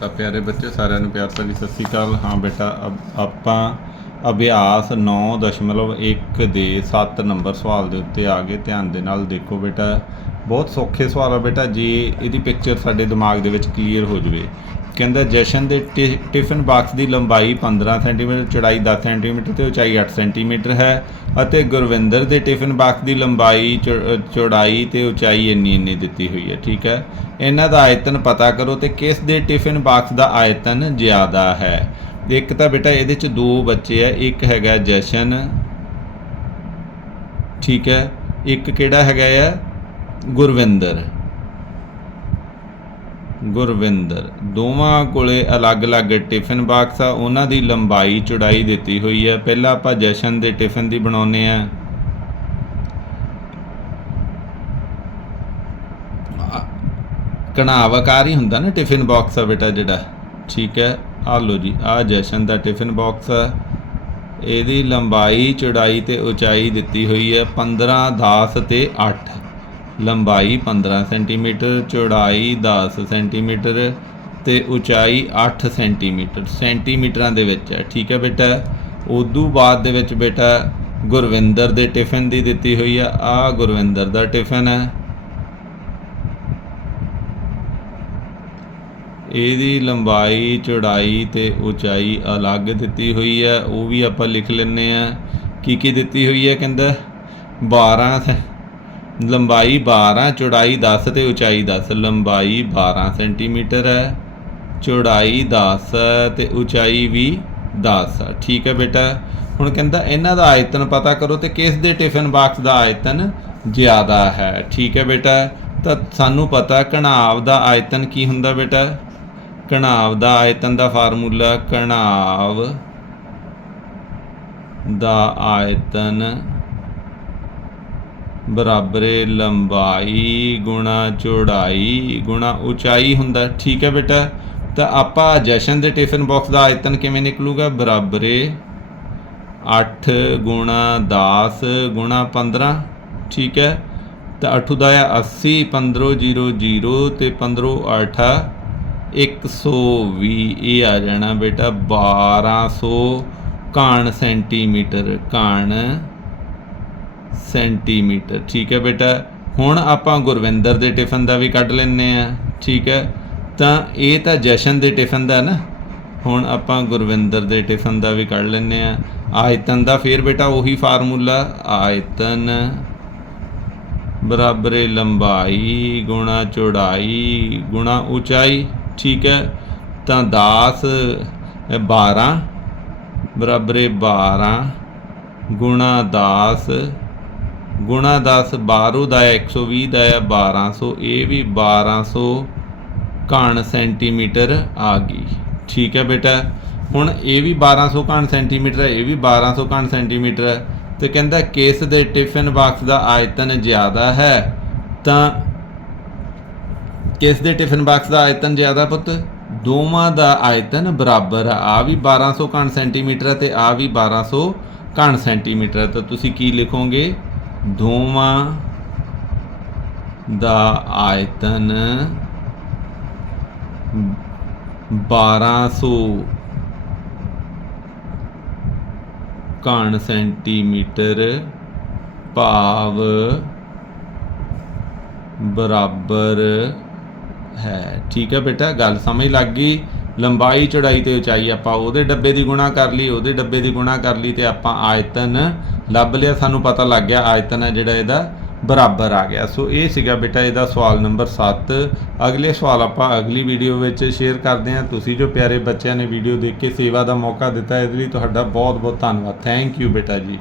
ਤਾਂ ਪਿਆਰੇ ਬੱਚੇ, ਸਾਰਿਆਂ ਨੂੰ ਪਿਆਰ ਭਰੀ ਸਤਿ ਸ਼੍ਰੀ ਅਕਾਲ। ਹਾਂ ਬੇਟਾ, ਅਬ- ਆਪਾਂ ਅਭਿਆਸ 9.1 ਦੇ 7 ਨੰਬਰ ਸਵਾਲ ਦੇ ਉੱਤੇ ਆ ਗਏ। ਧਿਆਨ ਦੇ ਨਾਲ ਦੇਖੋ ਬੇਟਾ ਬਹੁਤ ਸੌਖੇ ਸਵਾਲ ਆ ਬੇਟਾ, ਜੇ ਇਹਦੀ ਪਿਕਚਰ ਸਾਡੇ ਦਿਮਾਗ ਦੇ ਵਿੱਚ ਕਲੀਅਰ ਹੋ ਜਵੇ। ਕਹਿੰਦਾ, ਜਸ਼ਨ ਦੇ ਟਿ- ਟਿਫਨ ਬਾਕਸ ਦੀ ਲੰਬਾਈ 15 ਸੈਂਟੀਮੀਟਰ ਚੌੜਾਈ 10 ਸੈਂਟੀਮੀਟਰ ਤੇ ਉਚਾਈ 8 ਸੈਂਟੀਮੀਟਰ ਹੈ ਅਤੇ ਗੁਰਵਿੰਦਰ ਦੇ ਟਿਫਨ ਬਾਕਸ ਦੀ ਲੰਬਾਈ, ਚੌ- ਚੌੜਾਈ ਤੇ ਉਚਾਈ ਇੰਨੀ ਇੰਨੀ ਦਿੱਤੀ ਹੋਈ ਹੈ, ਠੀਕ ਹੈ? ਇਹਨਾਂ ਦਾ ਆਇਤਨ ਪਤਾ ਕਰੋ ਤੇ ਕਿਸ ਦੇ ਟਿਫਨ ਬਾਕਸ ਦਾ ਆਇਤਨ ਜ਼ਿਆਦਾ ਹੈ? ਇੱਕ ਤਾਂ ਬੇਟਾ ਇਹਦੇ ਚ ਦੋ ਬੱਚੇ ਆ, ਇੱਕ ਹੈਗਾ ਜਸ਼ਨ, ਠੀਕ ਹੈ? ਇੱਕ ਕਿਹੜਾ ਹੈਗਾ ਆ? ਗੁਰਵਿੰਦਰ। ਗੁਰਵਿੰਦਰ, ਦੋਵਾਂ ਕੋਲੇ ਅਲੱਗ-ਅਲੱਗ ਟਿਫਨ ਬਾਕਸ ਆ, ਉਹਨਾਂ ਦੀ ਲੰਬਾਈ ਚੌੜਾਈ ਦਿੱਤੀ ਹੋਈ ਹੈ ਪਹਿਲਾਂ ਆਪਾਂ ਜਸ਼ਨ ਦੇ ਟਿਫਨ ਦੀ ਬਣਾਉਨੇ ਆ। ਕਣਾਵ ਆਕਾਰ ਹੀ ਹੁੰਦਾ ਨਾ ਟਿਫਨ ਬਾਕਸ ਆ ਬੇਟਾ ਜਿਹੜਾ। ਠੀਕ ਹੈ, ਆ ਲਓ ਜੀ, ਆ ਜਸ਼ਨ ਦਾ ਟਿਫਨ ਬਾਕਸ ਆ। ਇਹਦੀ ਲੰਬਾਈ, ਚੌੜਾਈ ਤੇ ਉਚਾਈ ਦਿੱਤੀ ਹੋਈ ਹੈ 15 10 ਤੇ 8 ਲੰਬਾਈ 15 ਸੈਂਟੀਮੀਟਰ, ਚੌੜਾਈ 10 ਸੈਂਟੀਮੀਟਰ ਤੇ ਉਚਾਈ 8 ਸੈਂਟੀਮੀਟਰ। ਸੈਂਟੀਮੀਟਰਾਂ ਦੇ ਵਿੱਚ ਹੈ। ਠੀਕ ਹੈ ਬੇਟਾ। ਉਦੋਂ ਬਾਅਦ ਦੇ ਵਿੱਚ ਬੇਟਾ ਗੁਰਵਿੰਦਰ ਦੇ ਟਿਫਨ ਦੀ ਦਿੱਤੀ ਹੋਈ ਆ। ਆ ਗੁਰਵਿੰਦਰ ਦਾ ਟਿਫਨ ਹੈ। ਇਹਦੀ ਲੰਬਾਈ, ਚੌੜਾਈ ਤੇ ਉਚਾਈ ਅਲੱਗ ਦਿੱਤੀ ਹੋਈ ਹੈ। ਉਹ ਵੀ ਆਪਾਂ ਲਿਖ ਲੈਂਦੇ ਆ ਕੀ ਕੀ ਦਿੱਤੀ ਹੋਈ ਹੈ ਕਹਿੰਦਾ? 12 ਸੈ- ਲੰਬਾਈ 12 ਚੌੜਾਈ 10 ਤੇ ਉਚਾਈ 10 ਲੰਬਾਈ 12 ਸੈਂਟੀਮੀਟਰ ਹੈ, ਚੌੜਾਈ 10 ਤੇ ਉਚਾਈ ਵੀ 10 ਠੀਕ ਹੈ ਬੇਟਾ। ਹੁਣ ਕਹਿੰਦਾ ਇਹਨਾਂ ਦਾ ਆਇਤਨ ਪਤਾ ਕਰੋ ਤੇ ਕਿਸ ਦੇ ਟਿਫਨ ਬਾਕਸ ਦਾ ਆਇਤਨ ਜ਼ਿਆਦਾ ਹੈ? ਠੀਕ ਹੈ ਬੇਟਾ। ਤਾਂ ਸਾਨੂੰ ਪਤਾ ਘਣਾਵ ਦਾ ਆਇਤਨ ਕੀ ਹੁੰਦਾ ਬੇਟਾ? ਘਣਾਵ ਦਾ ਆਇਤਨ ਦਾ ਫਾਰਮੂਲਾ ਘਣਾਵ ਦਾ ਆਇਤਨ ਬਰਾਬਰੇ ਲੰਬਾਈ, ਗੁਣਾ ਚੌੜਾਈ, ਗੁਣਾ ਉਚਾਈ ਹੁੰਦਾ ਠੀਕ ਹੈ ਬੇਟਾ, ਤਾਂ ਆਪਾਂ ਜਸ਼ਨ ਦੇ ਟਿਫਨ ਬਾਕਸ ਦਾ ਆਇਤਨ ਕਿਵੇਂ ਨਿਕਲੂਗਾ? ਬਰਾਬਰੇ 8 ਗੁਣਾ 10 ਗੁਣਾ 15 ਠੀਕ ਹੈ? ਤਾਂ 8 ਦਾ ਆ 80 15 0 0 ਤੇ 15 8 120 ਇਹ ਆ ਜਾਣਾ ਬੇਟਾ 1200 ਕਾਣ ਸੈਂਟੀਮੀਟਰ ਕਾਣ ਸੈਂਟੀਮੀਟਰ। ਠੀਕ ਹੈ ਬੇਟਾ? ਹੁਣ ਆਪਾਂ ਗੁਰਵਿੰਦਰ ਦੇ ਟਿਫਨ ਦਾ ਵੀ ਕੱਢ ਲੈਨੇ ਆ ਠੀਕ ਹੈ? ਤਾਂ ਇਹ ਤਾਂ ਜਸ਼ਨ ਦੇ ਟਿਫਨ ਦਾ ਨਾ। ਹੁਣ ਆਪਾਂ ਗੁਰਵਿੰਦਰ ਦੇ ਟਿਫਨ ਦਾ ਵੀ ਕੱਢ ਲੈਨੇ ਆ ਆਇਤਨ ਦਾ ਫੇਰ ਬੇਟਾ ਉਹੀ ਫਾਰਮੂਲਾ। ਆਇਤਨ ਬਰਾਬਰੇ ਲੰਬਾਈ ਗੁਣਾ ਚੌੜਾਈ ਗੁਣਾ ਉਚਾਈ। ਠੀਕ ਹੈ? ਤਾਂ 10 ਅ, 12 ਬਰਾਬਰੇ 12 ਗੁਣਾ 10 ਗੁਣਾ 10 12 ਦਾ ਹੈ 120 ਦਾ ਹੈ 1200 ਇਹ ਵੀ 1200 ਘਣ ਸੈਂਟੀਮੀਟਰ ਆ ਗਈ। ਠੀਕ ਹੈ ਬੇਟਾ, ਹੁਣ ਇਹ ਵੀ 1200 ਘਣ ਸੈਂਟੀਮੀਟਰ ਹੈ, ਇਹ ਵੀ 1200 ਘਣ ਸੈਂਟੀਮੀਟਰ ਹੈ। ਤੇ ਕਹਿੰਦਾ ਕਿਸ ਦੇ ਟਿਫਨ ਬਾਕਸ ਦਾ ਆਇਤਨ ਜ਼ਿਆਦਾ ਹੈ? ਤਾਂ ਕਿਸ ਦੇ ਟਿਫਨ ਬਾਕਸ ਦਾ ਆਇਤਨ ਜ਼ਿਆਦਾ ਪੁੱਤ? ਦੋਵਾਂ ਦਾ ਆਇਤਨ ਬਰਾਬਰ ਆ ਆਹ ਵੀ 1200 ਘਣ ਸੈਂਟੀਮੀਟਰ ਹੈ ਤੇ ਆ ਵੀ 1200 ਘਣ ਸੈਂਟੀਮੀਟਰ ਤਾਂ ਤੁਸੀਂ ਕੀ ਲਿਖੋਗੇ? ਦੋਵਾਂ ਦਾ ਆਇਤਨ 1200 ਘਣ ਸੈਂਟੀਮੀਟਰ ਭਾਵ ਬਰਾਬਰ ਹੈ। ਠੀਕ ਹੈ ਬੇਟਾ, ਗੱਲ ਸਮਝ ਲੱਗ ਗਈ? ਲੰਬਾਈ ਚੌੜਾਈ ਤੇ ਉਚਾਈ ਆਪਾਂ ਉਹਦੇ ਡੱਬੇ ਦੀ ਗੁਣਾ ਕਰ ਲਈ, ਉਹਦੇ ਡੱਬੇ ਦੀ ਗੁਣਾ ਕਰ ਲਈ ਤੇ ਆਪਾਂ ਆਇਤਨ ਲੱਭ ਲਿਆ, ਸਾਨੂੰ ਪਤਾ ਲੱਗ ਗਿਆ ਆਇਤਨ ਹੈ ਜਿਹੜਾ ਇਹਦਾ ਬਰਾਬਰ ਆ ਗਿਆ। ਸੋ ਇਹ ਸੀਗਾ ਬੇਟਾ ਇਹਦਾ ਸਵਾਲ ਨੰਬਰ 7 ਅਗਲੇ ਸਵਾਲ ਆਪਾਂ ਅਗਲੀ ਵੀਡੀਓ ਵਿੱਚ ਸ਼ੇਅਰ ਕਰਦੇ ਹਾਂ। ਤੁਸੀਂ ਜੋ ਪਿਆਰੇ ਬੱਚਿਆਂ ਨੇ ਵੀਡੀਓ ਦੇਖ ਕੇ ਸੇਵਾ ਦਾ ਮੌਕਾ ਦਿੱਤਾ, ਇਹਦੇ ਲਈ ਤੁਹਾਡਾ ਬਹੁਤ ਬਹੁਤ ਧੰਨਵਾਦ। ਥੈਂਕ ਯੂ ਬੇਟਾ ਜੀ।